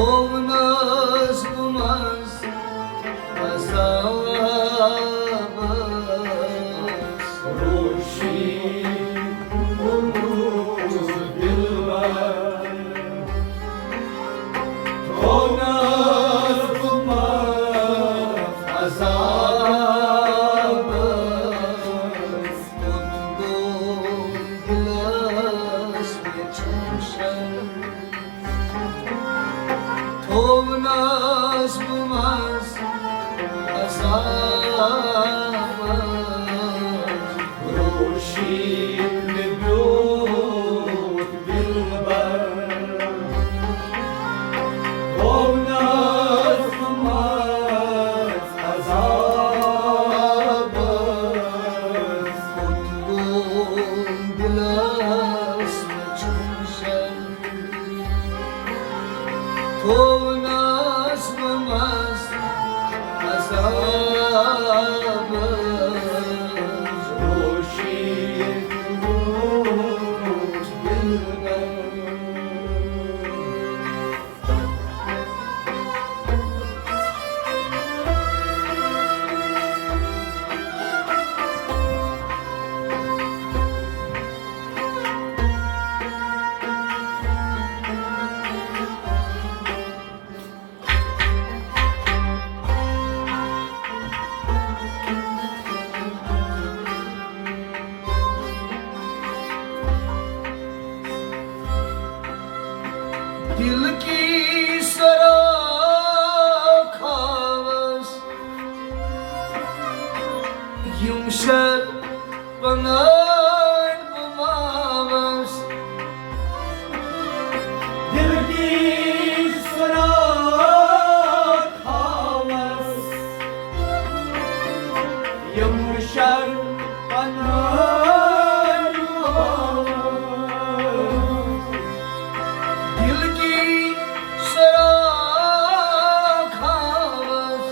Tovnaz bulmaz azabız Roşi bulmaz dilber Tovnaz bulmaz azabız Mutlu gilas geçmişler Tovnaz bulmaz azabız Roşi bulmaz dilber Tovnaz bulmaz azabız Mutlu gilas geçmişler Tovnaz bulmaz azabız Roşi bulmaz dilber दिल की सराख havas yumuşar bana bulmaz Dil ki sarak havas Yumuşar bana yuvamız दिल की सराख havas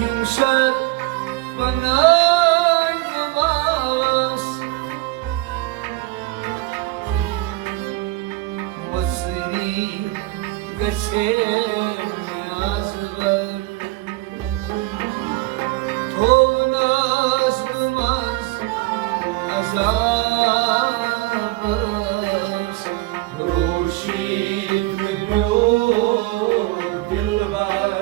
yumuşar bana bulmaz Mısri geçer yazlar Tovnaz bulmaz azabız Roşi bulmaz dilber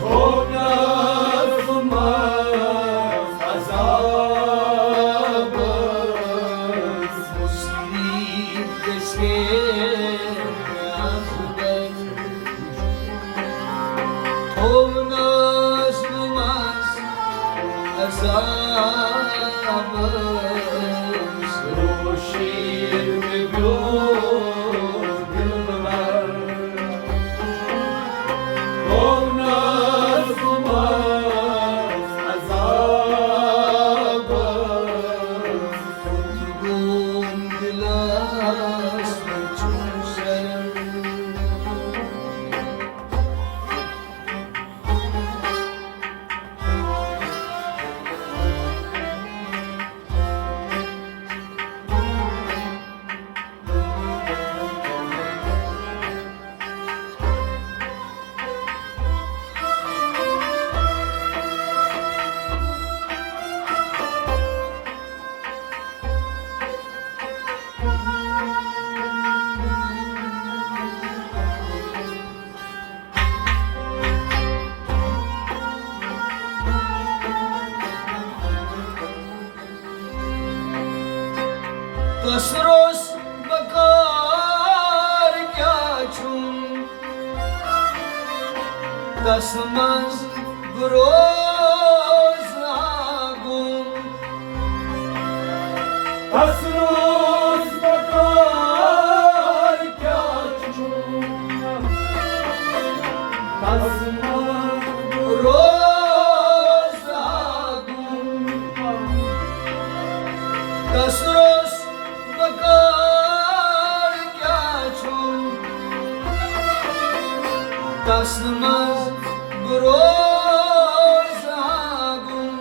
Tovnaz bulmaz azabız Musrif geçer yazlar Tovnaz bulmaz azabız Roşi bulmaz dilber Tovnaz bulmaz azabız Tuttuğum gilas geçmişler दस रोज बकार क्या छूं दस मंज बरोज आगूं Asros bakar kaçın Tasmaz रोज आगूं दस रोज बकार क्या छूं दस मंज बरोज आगूं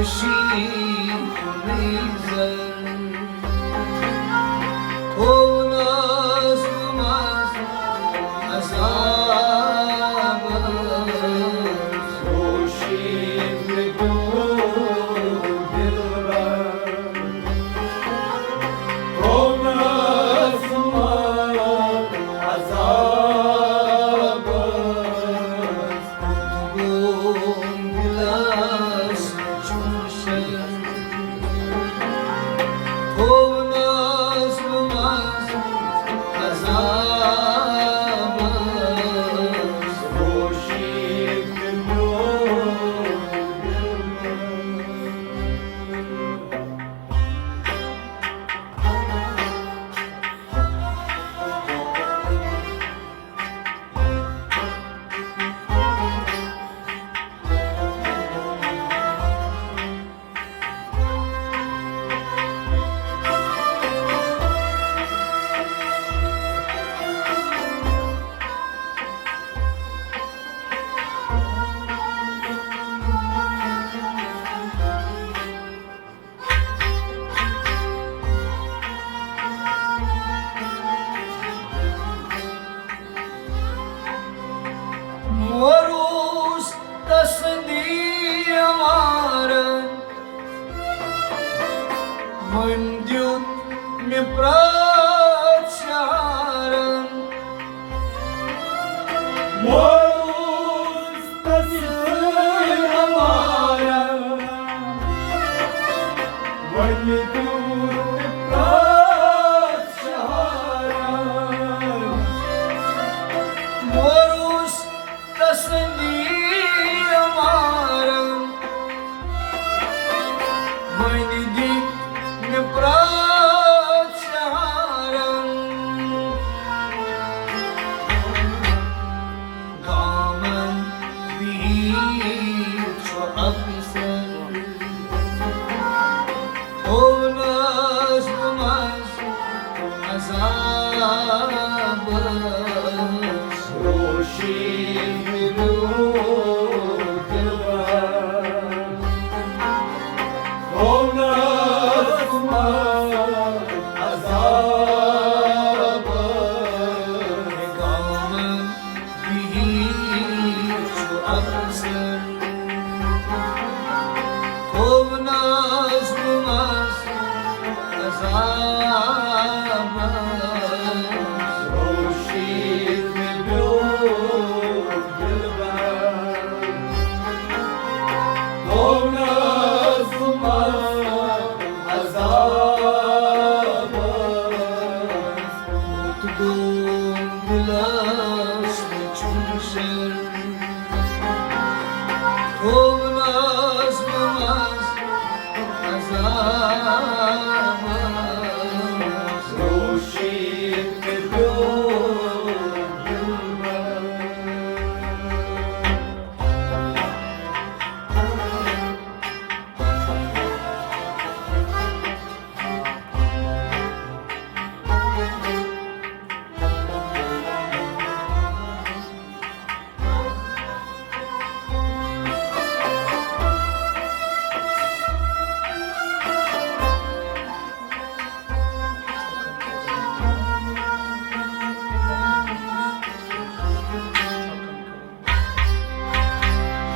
باشی میزن تو نازم از عذاب خوشیم بگو دلبر تو نظم عذاب است گم گلاس چون شد تو نازم از عذاب است خوشیم بگو وروز تصدی amaren Mândiut mi prațaren Morus tasăi amara Vănitur prațara Morus تصدی amaren Mândiut mi prațaren Damen bir ço afisen O nazmaz azabız Roșii miru dălbar Ona zma azabă Damen bir ço afisen O nazmaz azabız Roșii miru dălbar Ona zma azabă Tutgun glas ne çumşer Tovnaz mımaz azamaz Roșii miru dălbar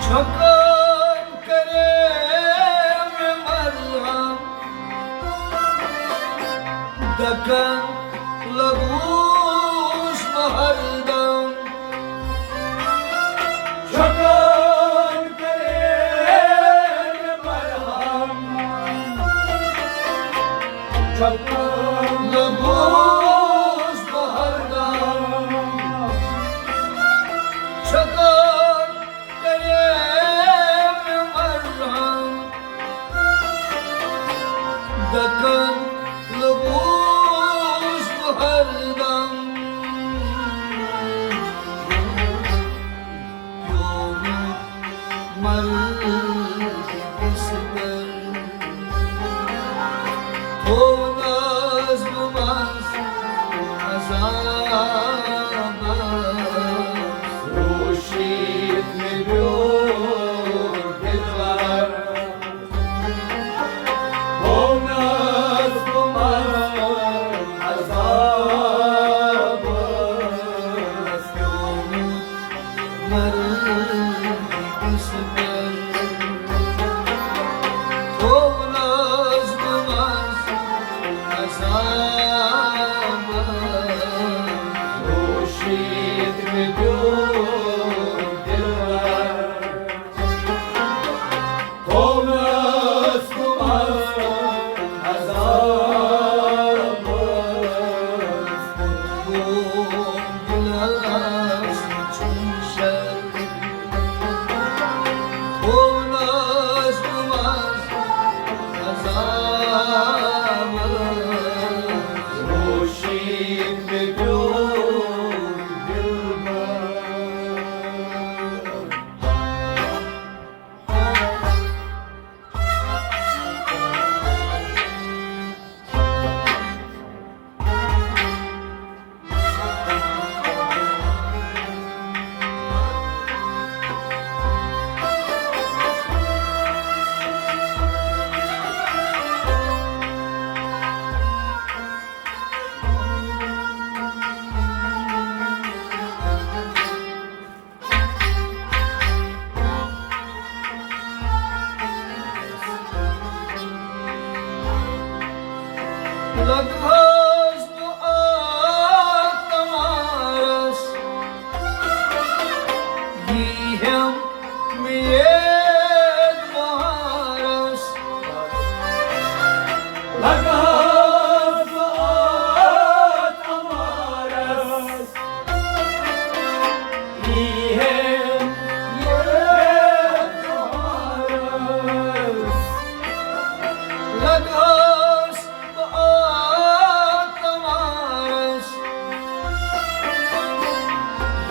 Çakan kalem merham Dakan laguş bahardam Çakan kalem merham Çakan laguş bahardam Çakan kalem merham Dakan laguş bahardam Yolu marı besber O nazmaz azabaz Roșii miru dălbar بسپر تو نازم از عذابم خورشید بگو دلبر تو مستم از عذاب است. گل است چون شب تو نازم از عذابم خورشید بگو دلبر لگاز دعا تمارس گیهم میاد بهارس لگاز آت امارس ایهم یک بهارس لگاز دعا تمارس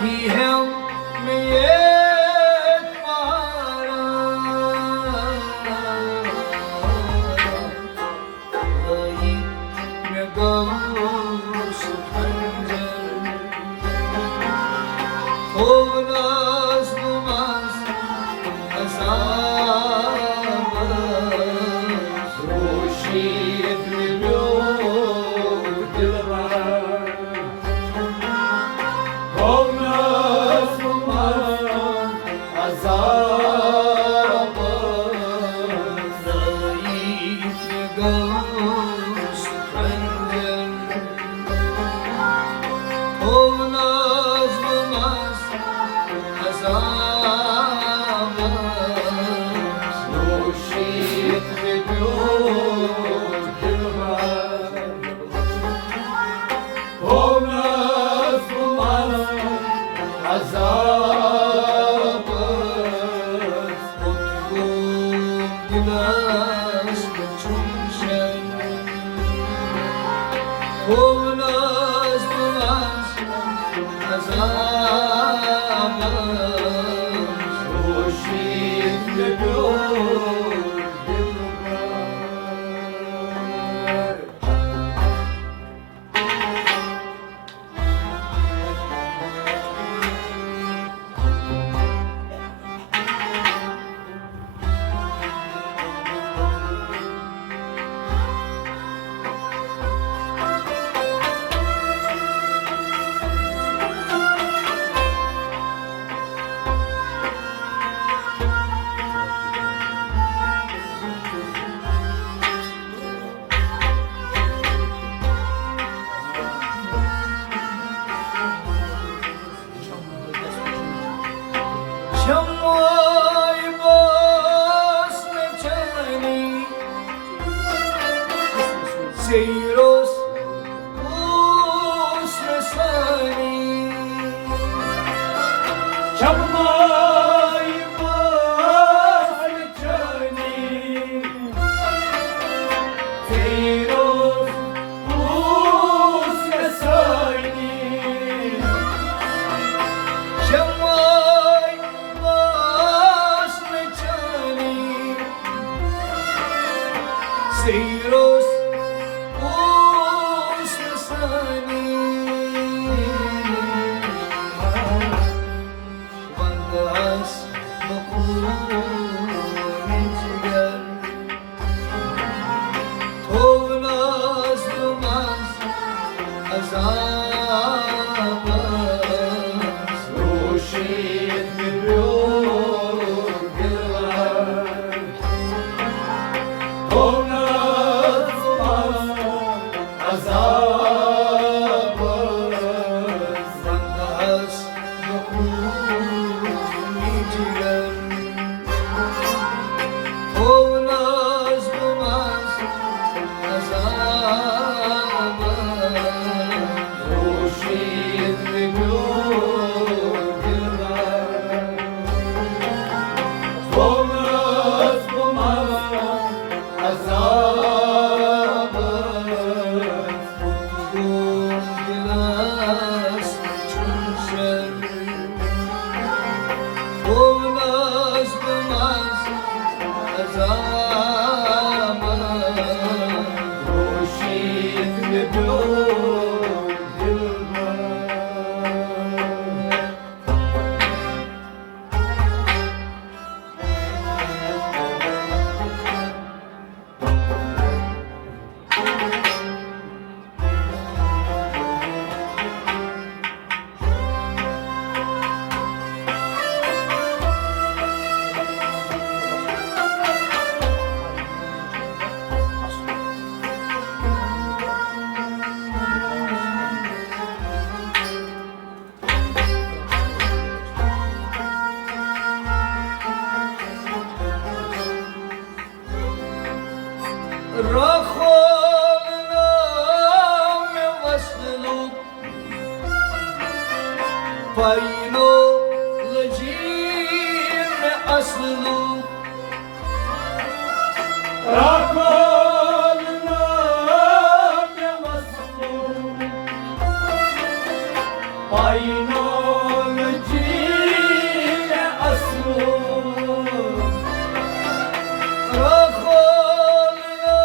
گیهم میاد بهارس تو نازم از عذاب است. خورشید بگو دلبر تو مستم از عذاب است. ضعیف نگاهش خنجر تو نازم از عذاب است. خورشید بگو دلبر تو مستم از عذاب است. گل است چون شب تو نازم از عذاب است. خورشید بگو دلبر شمای باز می‌چنی سیروس اوس رسانی شمای باز می‌چنی فیروز اوس رسانی شمای باز می‌چنی سیروس اوس رسانی بنده است به قرون جگر تو نازم از عذاب است. خورشید بگو Olmaz bulmaz azabımız. Tuttuğum gilas çöşer. Olmaz bulmaz azabımız. Hoşit ve dilber. رخالنا وصلوا پایینو لجین اصلو Rakolna yavaşlu, aynolacıyla aslu. رخالنا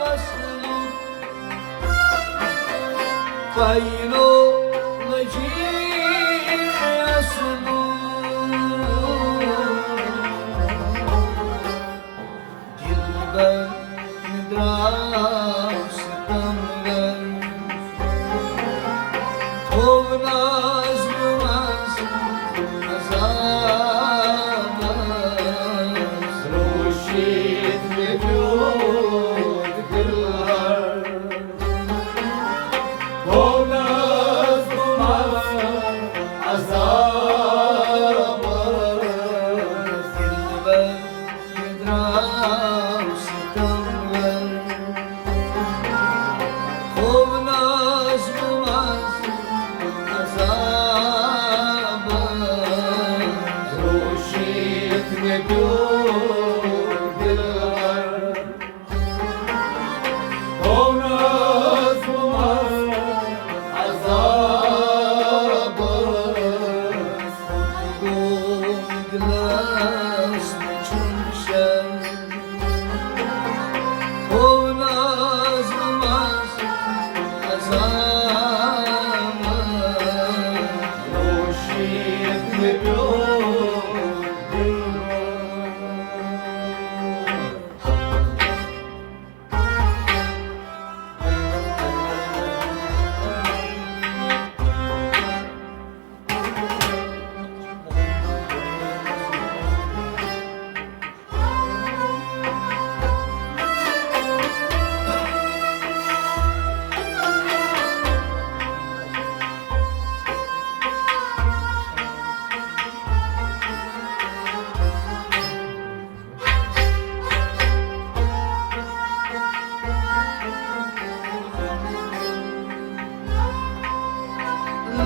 وصلوا پایینو لجین اصلو دلبر ندرم ستمگر تو ناز بمز نزامز Roşit ve gül dilber. Olmaz bulmaz azabımız. دلبر ندرم ستمگر تو ناز بمز نزامز Roşit ve gül dilber. Olmaz bulmaz azabımız. Tuttuğum gilas çöşer. O naz bulmaz azamız. Roşit ve gül dilber.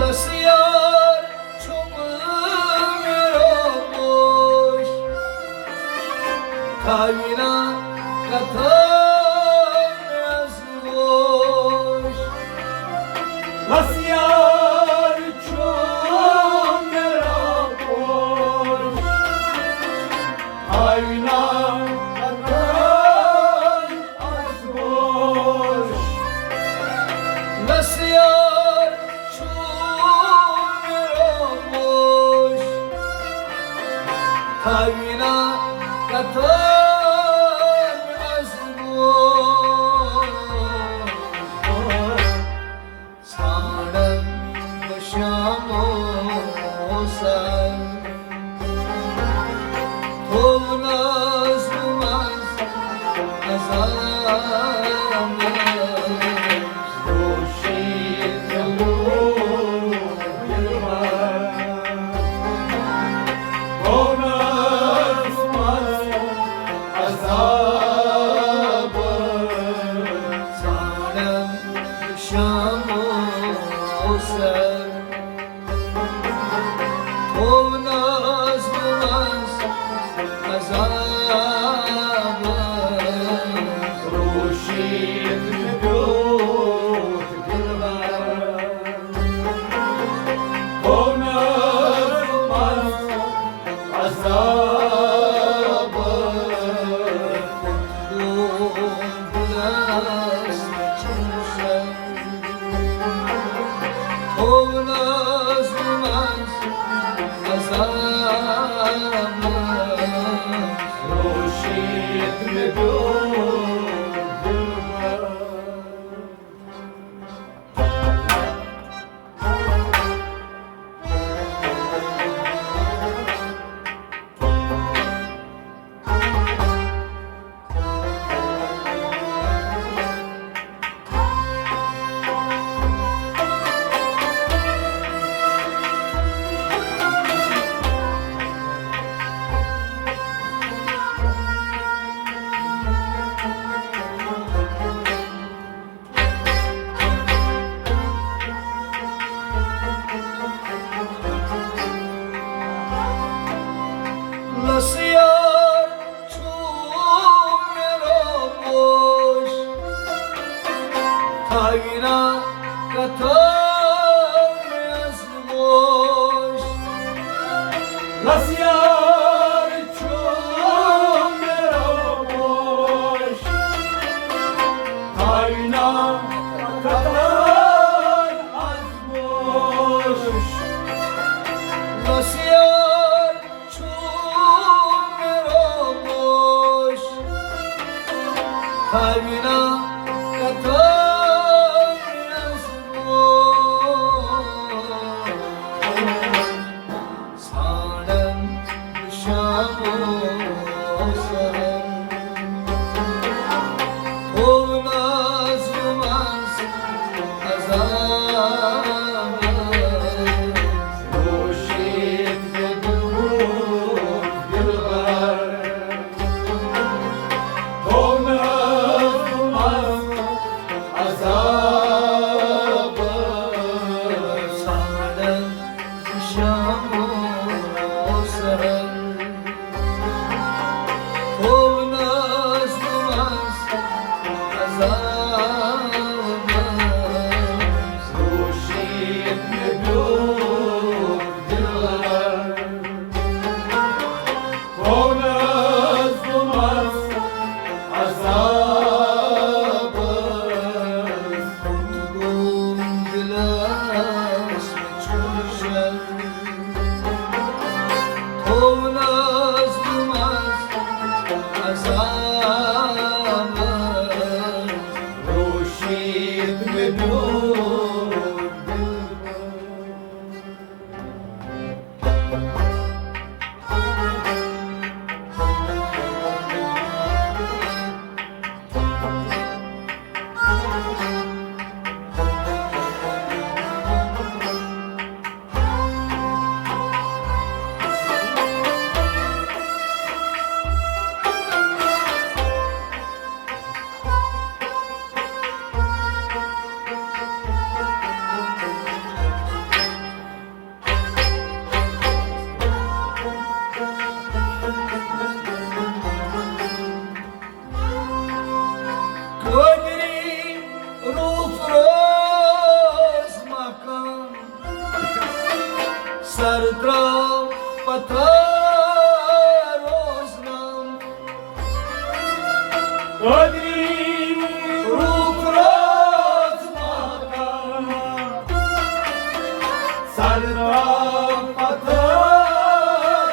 Lasiyar çömür olmuş, kayna katan yazmış. Nasiyar çok merak boş. Ayna kadar az boş. Lasiyar çömür olmuş, kayna katan yazmış. Sarım başım olsan, olmaz bulmaz azamız. Roşit ve gül dilber. Olmaz bulmaz Havina kathayas mo Sadam shamo saram Thonas mas azam Roşit ve dur yıllar Donmaz azabı Sadam shamo saram Thonas mas azam Roşit ve dur yıllar Donmaz azabı Gilas meçhul Thonas dumas azam Roşit ve dur Kodri rufroz makam Sartrav patharoz nam Kadim Rufroz makam Sarvam atar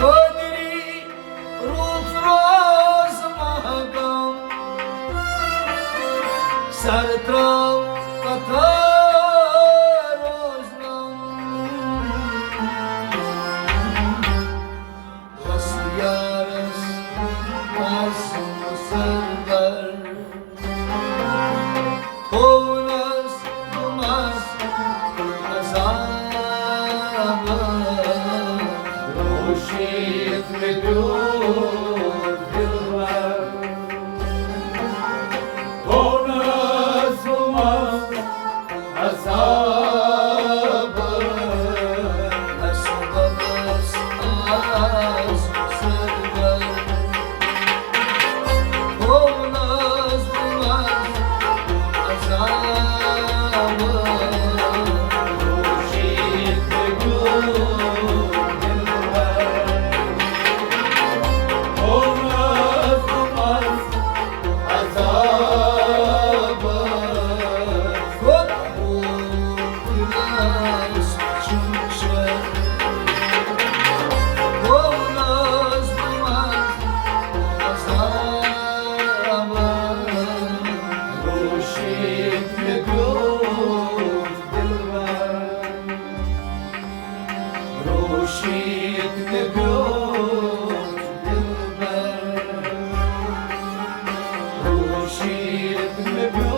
Kodri rufroz makam Sartrav patharoz nam Rasiyaras masum sarvar Thonas dumas azam Roşit ve dur yıllar Donmaz azabı Asbabas az sarvar Thonas dumas azam Roşit ve dur yıllar Donmaz azabı Kod Thonas çumşer Thonas dumas azam Roşit ve dur yıllar Roşit ve dur yıllar Roşit ve dur